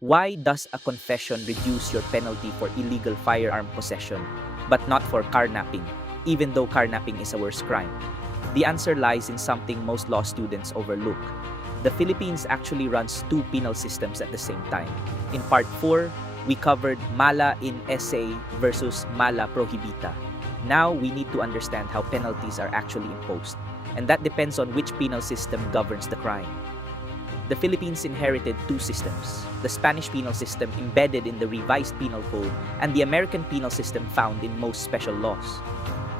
Why does a confession reduce your penalty for illegal firearm possession, but not for carnapping, even though carnapping is a worse crime? The answer lies in something most law students overlook. The Philippines actually runs two penal systems at the same time. In Part 4, we covered mala in esse versus mala prohibita. Now we need to understand how penalties are actually imposed, and that depends on which penal system governs the crime. The Philippines inherited two systems, the Spanish penal system embedded in the revised penal code and the American penal system found in most special laws.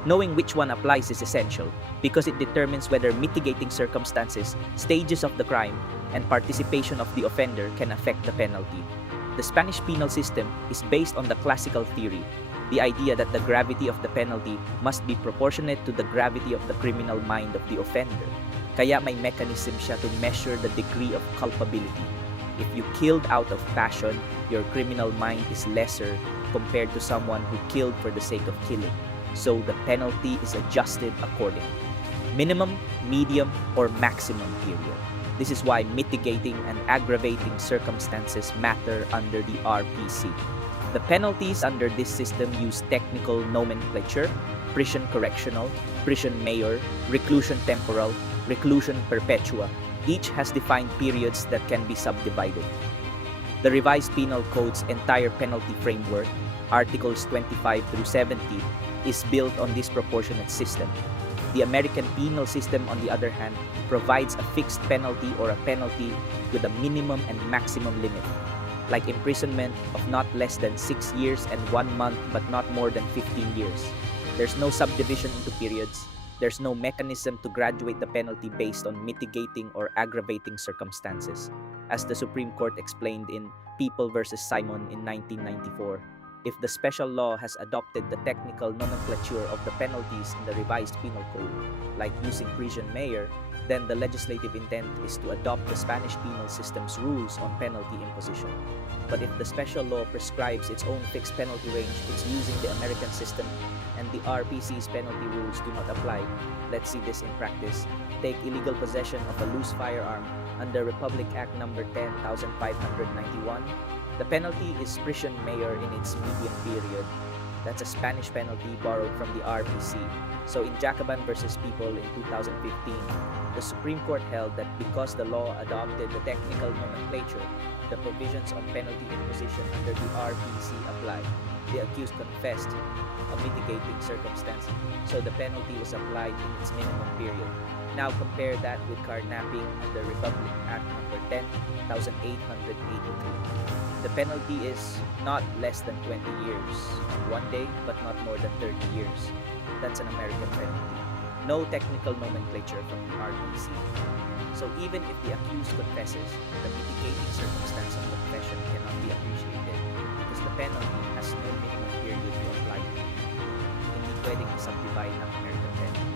Knowing which one applies is essential because it determines whether mitigating circumstances, stages of the crime, and participation of the offender can affect the penalty. The Spanish penal system is based on the classical theory, the idea that the gravity of the penalty must be proportionate to the gravity of the criminal mind of the offender. Kaya may mechanism siya to measure the degree of culpability. If you killed out of passion, your criminal mind is lesser compared to someone who killed for the sake of killing. So the penalty is adjusted accordingly. Minimum, medium, or maximum period. This is why mitigating and aggravating circumstances matter under the RPC. The penalties under this system use technical nomenclature: prison correctional, prison mayor, reclusion temporal, reclusion perpetua. Each has defined periods that can be subdivided. The revised penal code's entire penalty framework, Articles 25 through 70, is built on this proportionate system. The American penal system, on the other hand, provides a fixed penalty or a penalty with a minimum and maximum limit, like imprisonment of not less than 6 years and 1 month but not more than 15 years. There's no subdivision into periods. There's no mechanism to graduate the penalty based on mitigating or aggravating circumstances. As the Supreme Court explained in People v. Simon in 1994, if the special law has adopted the technical nomenclature of the penalties in the revised penal code, like using prison mayor, then the legislative intent is to adopt the Spanish penal system's rules on penalty imposition. But if the special law prescribes its own fixed penalty range, it's using the American system, and the RPC's penalty rules do not apply. Let's see this in practice. Take illegal possession of a loose firearm under Republic Act No. 10,591. The penalty is prison mayor in its medium period. That's a Spanish penalty borrowed from the RPC. So in Jacaban versus People in 2015, the Supreme Court held that because the law adopted the technical nomenclature, the provisions on penalty imposition under the RPC apply. The accused confessed a mitigating circumstance, so the penalty was applied in its minimum period. Now compare that with carnapping under Republic Act No. 10,883. The penalty is not less than 20 years, 1 day, but not more than 30 years. That's an American penalty. No technical nomenclature from the RPC. So even if the accused confesses, the mitigating circumstance of confession cannot be appreciated because the penalty has no minimum period to apply to. Hindi pwedeng subdivide ng American penalty.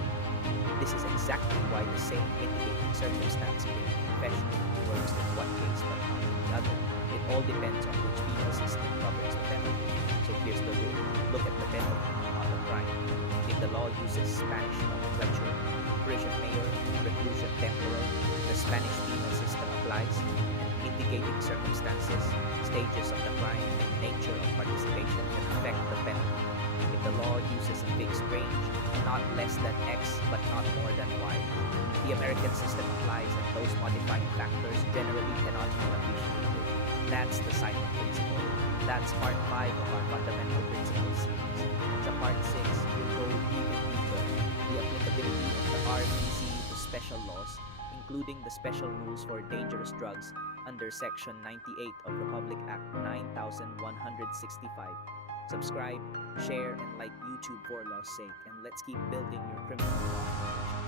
This is exactly why the same mitigating circumstance in confession works in one case but not in the other. It all depends on which penal system governs the penalty. So here's the rule. Look at the penalty, not the crime. If the law uses Spanish nomenclature, prison mayor, reclusion temporal, the Spanish penal system applies, and mitigating circumstances, stages of the crime, and nature of participation can affect the penalty. If the law uses a fixed range, not less than X but not more than Y, the American system applies and those modifying factors generally cannot be appreciated. That's the silent principle. That's part 5 of our fundamental principles series. Sa part 6, we'll go even deeper, the applicability of the RPC to special laws, including the special rules for dangerous drugs under Section 98 of Republic Act 9165. Subscribe, share, and like YouTube for law's sake, and let's keep building your criminal law knowledge.